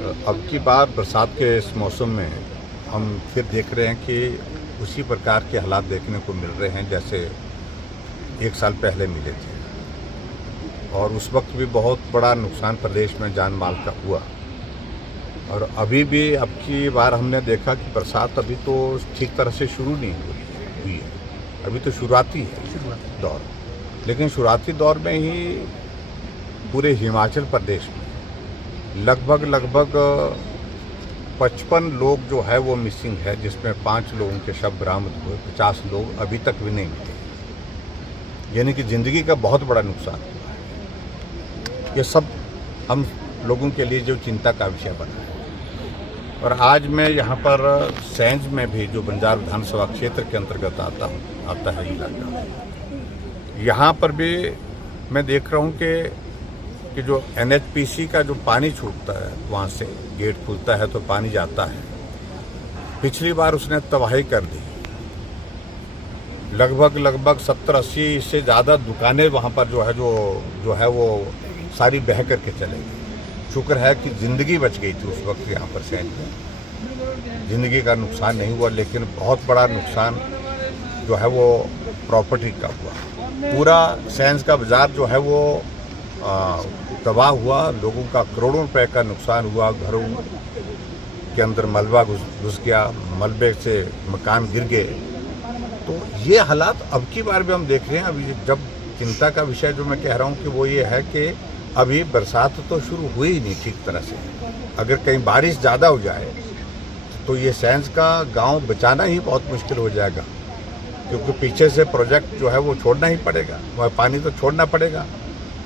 अब की बार बरसात के इस मौसम में हम फिर देख रहे हैं कि उसी प्रकार के हालात देखने को मिल रहे हैं जैसे एक साल पहले मिले थे। और उस वक्त भी बहुत बड़ा नुकसान प्रदेश में जान माल का हुआ। और अभी भी अब की बार हमने देखा कि बरसात अभी तो ठीक तरह से शुरू नहीं हुई है, अभी तो शुरुआती है दौर। लेकिन शुरुआती दौर में ही पूरे हिमाचल प्रदेश में लगभग 55 लोग जो है वो मिसिंग है, जिसमें 5 लोगों के शव बरामद हुए, 50 लोग अभी तक भी नहीं मिले। यानी कि ज़िंदगी का बहुत बड़ा नुकसान हुआ है। ये सब हम लोगों के लिए जो चिंता का विषय बना है। और आज मैं यहाँ पर सैंज में भी, जो बंजार विधानसभा क्षेत्र के अंतर्गत आता है इलाका, यहाँ पर भी मैं देख रहा हूँ कि जो NHPC का जो पानी छूटता है, वहाँ से गेट खुलता है तो पानी जाता है। पिछली बार उसने तबाही कर दी। लगभग 70-80 से ज़्यादा दुकानें वहाँ पर जो है वो सारी बह करके चले गई। शुक्र है कि ज़िंदगी बच गई थी उस वक्त यहाँ पर सैंज में। ज़िंदगी का नुकसान नहीं हुआ, लेकिन बहुत बड़ा नुकसान जो है वो प्रॉपर्टी का हुआ। पूरा सैंज का बाज़ार जो है वो तबाह हुआ। लोगों का करोड़ों रुपए का नुकसान हुआ। घरों के अंदर मलबा घुस गया, मलबे से मकान गिर गए। तो ये हालात अब की बार भी हम देख रहे हैं। अभी जब चिंता का विषय जो मैं कह रहा हूँ कि वो ये है कि अभी बरसात तो शुरू हुई ही नहीं ठीक तरह से। अगर कहीं बारिश ज़्यादा हो जाए तो ये सैंज का गांव बचाना ही बहुत मुश्किल हो जाएगा, क्योंकि पीछे से प्रोजेक्ट जो है वो छोड़ना ही पड़ेगा, वह पानी तो छोड़ना पड़ेगा।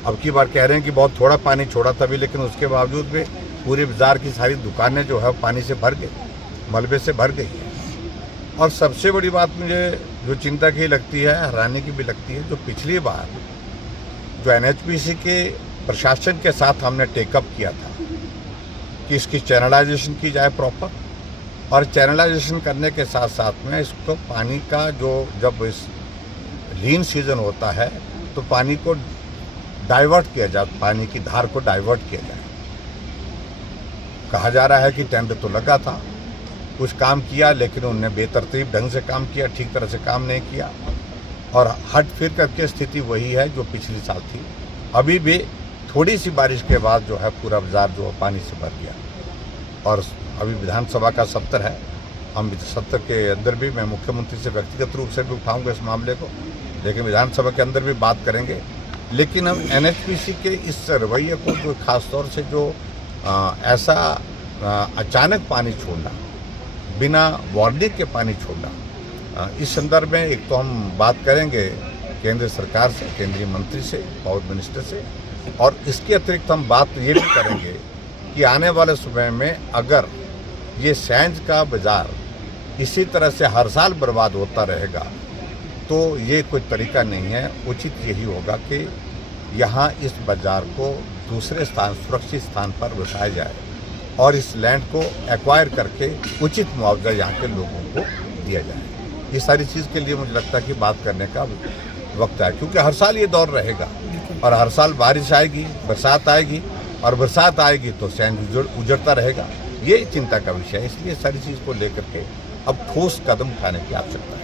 अब की बार कह रहे हैं कि बहुत थोड़ा पानी छोड़ा था भी, लेकिन उसके बावजूद भी पूरे बाजार की सारी दुकानें जो है पानी से भर गई, मलबे से भर गई। और सबसे बड़ी बात मुझे जो चिंता की लगती है, हैरानी की भी लगती है, जो पिछली बार जो NHPC के प्रशासन के साथ हमने टेकअप किया था कि इसकी चैनलाइजेशन की जाए प्रॉपर, और चैनलाइजेशन करने के साथ साथ में इसको पानी का जब इस लीन सीजन होता है तो पानी को डाइवर्ट किया जाए, पानी की धार को डाइवर्ट किया जाए। कहा जा रहा है कि टेंडर तो लगा था, कुछ काम किया, लेकिन उन्होंने बेतरतीब ढंग से काम किया, ठीक तरह से काम नहीं किया। और हट फिर करके स्थिति वही है जो पिछली साल थी। अभी भी थोड़ी सी बारिश के बाद जो है पूरा बाजार जो है पानी से भर गया। और अभी विधानसभा का सत्र है, हम सत्र के अंदर भी मैं मुख्यमंत्री से व्यक्तिगत रूप से भी उठाऊंगा इस मामले को, लेकिन विधानसभा के अंदर भी बात करेंगे। लेकिन हम NHPC के इस रवैये को, जो खास तौर से जो ऐसा अचानक पानी छोड़ना, बिना वार्निंग के पानी छोड़ना, इस संदर्भ में एक तो हम बात करेंगे केंद्र सरकार से, केंद्रीय मंत्री से, पावर मिनिस्टर से। और इसके अतिरिक्त हम बात ये भी करेंगे कि आने वाले समय में अगर ये सैंज का बाज़ार इसी तरह से हर साल बर्बाद होता रहेगा तो ये कोई तरीका नहीं है। उचित यही होगा कि यहाँ इस बाज़ार को दूसरे स्थान, सुरक्षित स्थान पर बसाया जाए और इस लैंड को एक्वायर करके उचित मुआवजा यहाँ के लोगों को दिया जाए। ये सारी चीज़ के लिए मुझे लगता है कि बात करने का वक्त है, क्योंकि हर साल ये दौर रहेगा और हर साल बारिश आएगी, बरसात आएगी, और बरसात आएगी तो सैंज उजड़ता रहेगा। ये चिंता का विषय है। इसलिए सारी चीज़ को लेकर के अब ठोस कदम उठाने की आवश्यकता है।